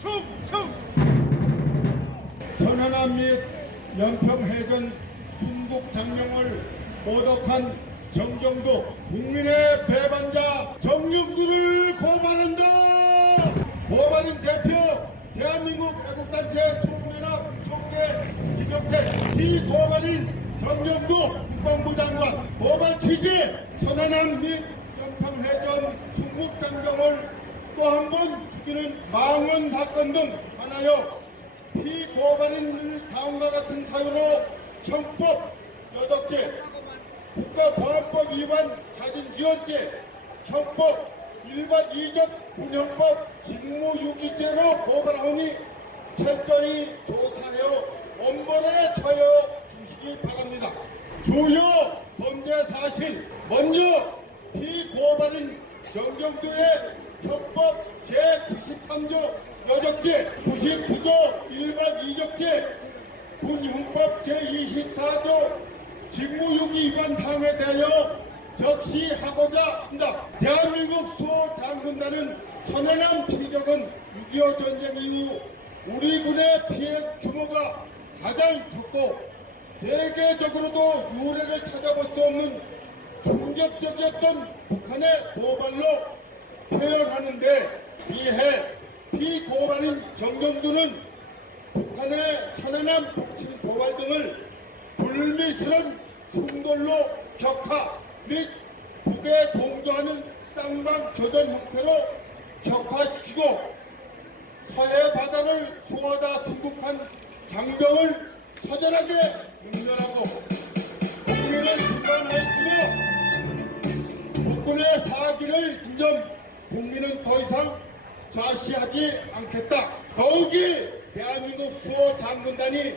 총총 천안함 및 연평해전 순국 장명을 모독한 정정도 국민의 배반자 정육두를 고발한다. 고발인 대표 대한민국 애국단체 총연합 총재 김영태 비고발인 정정도 국방부 장관 고발 취지 천안함 및 연평해전 순국 장병을 또한번 죽이는 망원 사건 등 하나여 피고발인을 다음과 같은 사유로 형법 여덕죄, 국가보안법 위반 자진지원죄, 형법 일반 이적 군형법 직무유기죄로 고발하오니 철저히 조사하여 엄벌에 처여 주시기 바랍니다. 주요 범죄 사실 먼저 피고발인 정경두의 형법 제93조 여적죄, 99조 일반 이적죄, 군형법 제24조 직무유기 위반 사항에 대하여 적시하고자 한다. 대한민국 수호장군단은 천연함 피격은 6.25 전쟁 이후 우리 군의 피해 규모가 가장 컸고 세계적으로도 유례를 찾아볼 수 없는 충격적이었던 북한의 도발로 표현하는데 비해 피고발인 정경두는 북한의 천연함 북침 도발 등을 불미스런 충돌로 격화 및 북에 동조하는 쌍방 교전 형태로 격화시키고 서해 바다를 수호하다 승국한 장병을 처절하게 응렬하고 국민을 비판하였으며 국군의 사기를 인정 국민은 더 이상 좌시하지 않겠다. 더욱이 대한민국 수호 장군단이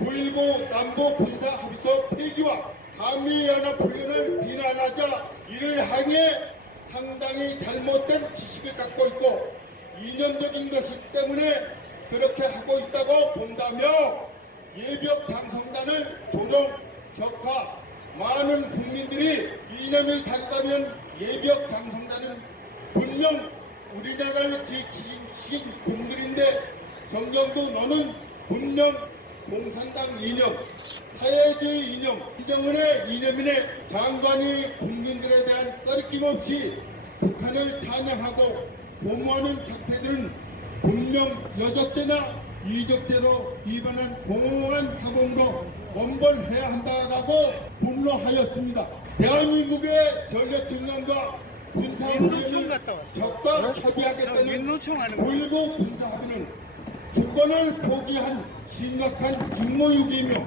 9.19 남북 군사 합의서 폐기와 한미연합 훈련을 비난하자 이를 향해 상당히 잘못된 지식을 갖고 있고 이념적인 것이기 때문에 그렇게 하고 있다고 본다며 예벽 장성단을 조정 격화 많은 국민들이 이념이 다르다면 예벽 장성단은 분명 우리나라를 지키신 분들인데 정경도 너는 분명 공산당 이념, 사회주의 이념, 이정은의 이념이네 장관이 국민들에 대한 떨김 없이 북한을 찬양하고 공모하는 사태들은 분명 여적죄나 이적죄로 위반한 공허한 사공으로 엄벌해야 한다라고 분노하였습니다. 대한민국의 전력 중량과 민노총 군사훈련을 갔다 왔어. 하는 거. 9.19 군사합의는 주권을 포기한 심각한 직무유기이며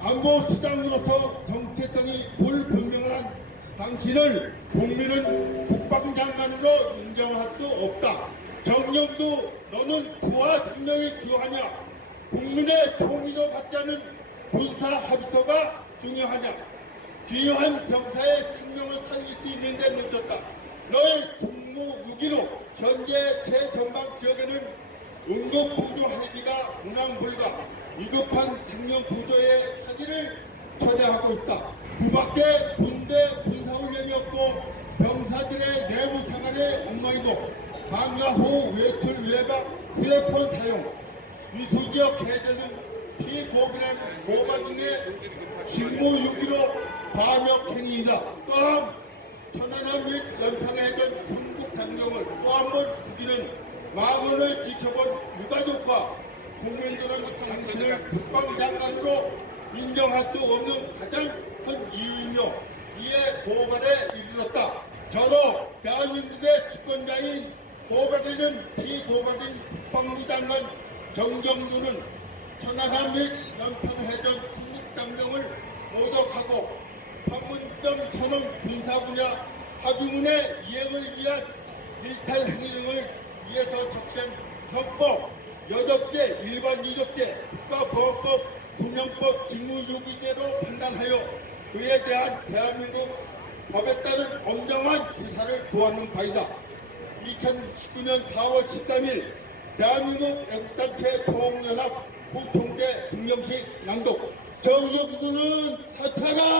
안보 수장으로서 정체성이 불분명한 당신을 국민은 국방장관으로 인정할 수 없다. 정령도 너는 부하 생명이 귀하냐? 국민의 총의도 받지 않은 군사 합의서가 중요하냐? 귀한 병사의 생명을 살릴 수 있는 데 놓쳤다. 너의 직무 무기로 현재 최전방 지역에는 응급 구조 헬기가 운항 불가 위급한 생명 구조의 사기를 초래하고 있다. 그 밖에 군대 군사훈련이 없고 병사들의 내부 생활에 엉망이고 방과 후 외출 외박 휴대폰 사용 미수지역 해제 등 피고민의 고발 등의 직무유기로 반역 행위이다. 또한 천안함 및 연평해전 순국 장정을 또 한 번 죽이는 망언을 지켜본 유가족과 국민들은 당신을 국방장관으로 인정할 수 없는 가장 큰 이유이며 이에 고발에 이르렀다. 더러 대한민국의 주권자인 고발인은 피고발인 국방부 장관 정정두는 천안함 및 연평해전 순국장정을 모독하고 판문점 선언 군사 분야 합의문의 이행을 위한 일탈 행위 등을 위해서 적시한 헌법, 여적죄, 일반 이적죄, 국가보안법, 군형법, 직무유기죄로 판단하여 그에 대한 대한민국 법에 따른 엄정한 수사를 도하는 바이다. 2019년 4월 13일 대한민국 애국단체 통연합 부총재 김영식 낭독 정영두는 사퇴하라! 사퇴하라!